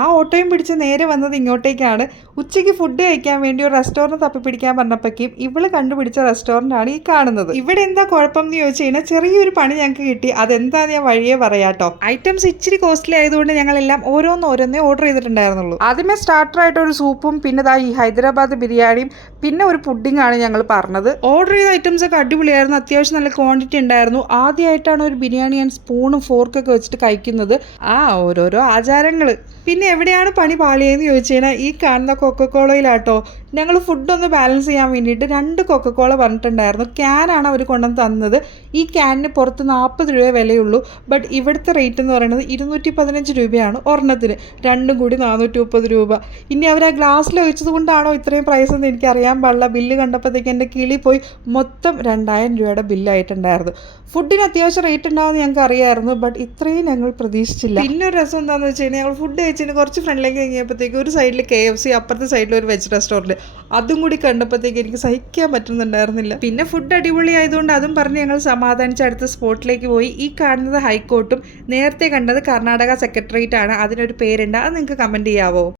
ആ ഓട്ടോയും പിടിച്ച് നേരെ വന്നത് ഇങ്ങോട്ടേക്കാണ്. ഉച്ചയ്ക്ക് ഫുഡ് കഴിക്കാൻ വേണ്ടി ഒരു റെസ്റ്റോറൻറ്റ് തപ്പിപ്പിടിക്കാൻ പറഞ്ഞപ്പോഴേക്കും ഇവള് കണ്ടുപിടിച്ച റെസ്റ്റോറൻ്റ് ആണ് ഈ കാണുന്നത്. ഇവിടെ എന്താ കുഴപ്പം എന്ന് ചോദിച്ചു കഴിഞ്ഞാൽ ചെറിയൊരു പണി ഞങ്ങൾക്ക് കിട്ടി. അതെന്താന്ന് ഞാൻ വഴിയേ പറയാട്ടോ. ഐറ്റംസ് ഇച്ചിരി കോസ്റ്റ്ലി ആയതുകൊണ്ട് ഞങ്ങളെല്ലാം ഓരോന്നേ ഓർഡർ ചെയ്തിട്ടുണ്ടായിരുന്നുള്ളൂ. ആദ്യമേ സ്റ്റാർട്ടറായിട്ട് ഒരു സൂപ്പും പിന്നെ ഈ ഹൈദരാബാദ് ബിരിയാണിയും പിന്നെ ഒരു പുഡിംഗ് ആണ് ഞങ്ങൾ പറഞ്ഞത്. ഓർഡർ ചെയ്ത ഐറ്റംസ് ഒക്കെ അടിപൊളിയായിരുന്നു. അത്യാവശ്യം നല്ല ക്വാണ്ടിറ്റി ഉണ്ടായിരുന്നു. ആദ്യമായിട്ടാണ് ഒരു ബിരിയാണി ഞാൻ സ്പൂണും ഫോർക്കൊക്കെ വെച്ചിട്ട് കഴിക്കുന്നത്. ഓരോരോ ആചാരങ്ങൾ. പിന്നെ എവിടെയാണ് പണി പാളിയെന്ന് ചോദിച്ചു കഴിഞ്ഞാൽ ഈ കാണുന്ന കൊക്കക്കോളയിലാട്ടോ. ഞങ്ങൾ ഫുഡൊന്ന് ബാലൻസ് ചെയ്യാൻ വേണ്ടിയിട്ട് 2 കൊക്കക്കോള പറഞ്ഞിട്ടുണ്ടായിരുന്നു. ക്യാനാണ് അവർ കൊണ്ടുവന്ന് തന്നത്. ഈ ക്യാനിന് പുറത്ത് 40 രൂപ വിലയുള്ളൂ. ബട്ട് ഇവിടുത്തെ റേറ്റ് എന്ന് പറയുന്നത് 215 രൂപയാണ് ഒരെണ്ണത്തിന്. രണ്ടും കൂടി 430 രൂപ. ഇനി അവർ ആ ഗ്ലാസ്സിൽ ഒഴിച്ചത് കൊണ്ടാണോ ഇത്രയും പ്രൈസ് എന്ന് എനിക്കറിയാൻ പാടില്ല. ബില്ല് കണ്ടപ്പോഴത്തേക്ക് എൻ്റെ കിളി പോയി. മൊത്തം 2000 രൂപയുടെ ബില്ലായിട്ടുണ്ടായിരുന്നു. ഫുഡിന് അത്യാവശ്യം റേറ്റ് ഉണ്ടാവുമെന്ന് ഞങ്ങൾക്ക് അറിയാമായിരുന്നു. ബട്ട് ഇത്രയും ഞങ്ങൾ പ്രതീക്ഷിച്ചില്ല. പിന്നെ ഒരു രസം എന്താണെന്ന് വെച്ച് കഴിഞ്ഞാൽ ഞങ്ങൾ ഫുഡ് കഴിച്ചതിന് കുറച്ച് ഫ്രണ്ടിലേക്ക് കഴിഞ്ഞപ്പോഴത്തേക്ക് ഒരു സൈഡിൽ KFC, അപ്പുറത്തെ സൈഡിൽ ഒരു വെജ് റെസ്റ്റോറൻറ്റ്, അതും കൂടി കണ്ടപ്പോഴത്തേക്ക് എനിക്ക് സഹിക്കാൻ പറ്റുന്നുണ്ടായിരുന്നില്ല. പിന്നെ ഫുഡ് അടിപൊളി ആയതുകൊണ്ട് അതും പറഞ്ഞ് ഞങ്ങൾ സമാധാനിച്ച് അടുത്ത സ്പോട്ടിലേക്ക് പോയി. ഈ കാണുന്നത് ഹൈക്കോർട്ടും നേരത്തെ കണ്ടത് കർണാടക സെക്രട്ടേറിയറ്റ് ആണ്. അതിനൊരു പേരുണ്ട്. അത് നിങ്ങൾക്ക് കമൻറ്റ് ചെയ്യാവോ?